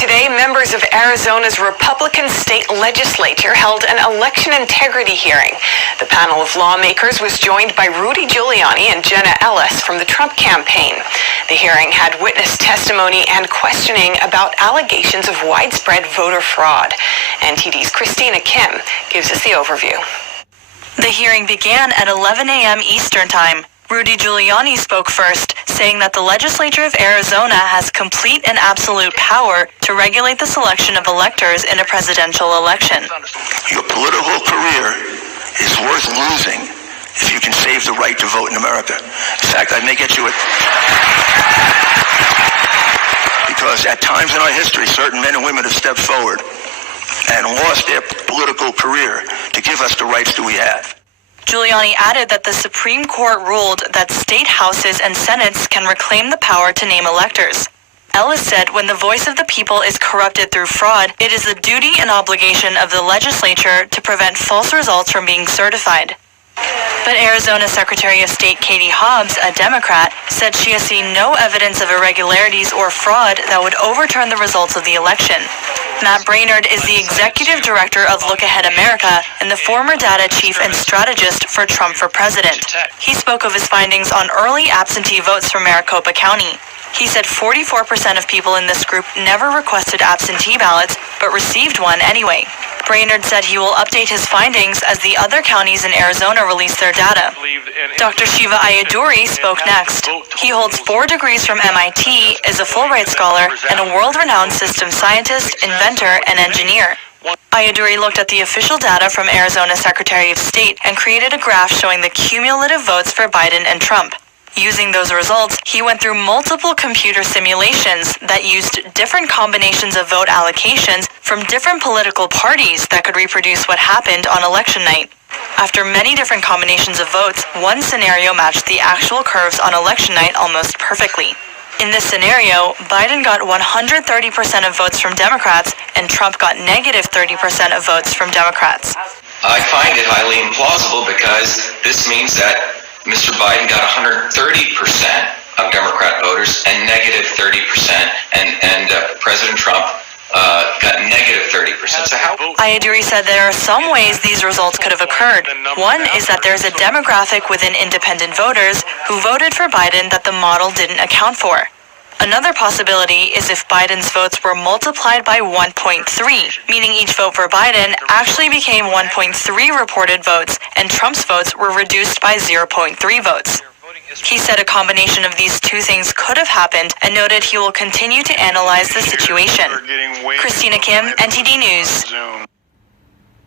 today, members of Arizona's Republican state legislature held an election integrity hearing. The panel of lawmakers was joined by Rudy Giuliani and Jenna Ellis from the Trump campaign. The hearing had witness testimony and questioning about allegations of widespread voter fraud. NTD's Christina Kim gives us the overview. The hearing began at 11 a.m. Eastern Time. Rudy Giuliani spoke first, saying that the legislature of Arizona has complete and absolute power to regulate the selection of electors in a presidential election. Your political career is worth losing if you can save the right to vote in America. In fact, I may get you it. Because at times in our history, certain men and women have stepped forward and lost their political career to give us the rights that we have. Giuliani added that the Supreme Court ruled that state houses and senates can reclaim the power to name electors. Ellis said when the voice of the people is corrupted through fraud, it is the duty and obligation of the legislature to prevent false results from being certified. But Arizona Secretary of State Katie Hobbs, a Democrat, said she has seen no evidence of irregularities or fraud that would overturn the results of the election. Matt Brainerd is the executive director of Look Ahead America and the former data chief and strategist for Trump for President. He spoke of his findings on early absentee votes from Maricopa County. He said 44% of people in this group never requested absentee ballots, but received one anyway. Brainerd said he will update his findings as the other counties in Arizona release their data. Dr. Shiva Ayyadurai spoke next. He holds 4 degrees from MIT, is a Fulbright scholar, and a world-renowned system scientist, inventor, and engineer. Ayyadurai looked at the official data from Arizona Secretary of State and created a graph showing the cumulative votes for Biden and Trump. Using those results, he went through multiple computer simulations that used different combinations of vote allocations from different political parties that could reproduce what happened on election night. After many different combinations of votes, one scenario matched the actual curves on election night almost perfectly. In this scenario, Biden got 130% of votes from Democrats and Trump got negative 30% of votes from Democrats. I find it highly implausible because this means that Mr. Biden got 130% of Democrat voters and negative 30%, and President Trump got negative 30%. So how? Ayyadurai said there are some ways these results could have occurred. One is that there's a demographic within independent voters who voted for Biden that the model didn't account for. Another possibility is if Biden's votes were multiplied by 1.3, meaning each vote for Biden actually became 1.3 reported votes, and Trump's votes were reduced by 0.3 votes. He said a combination of these two things could have happened and noted he will continue to analyze the situation. Christina Kim, NTD News.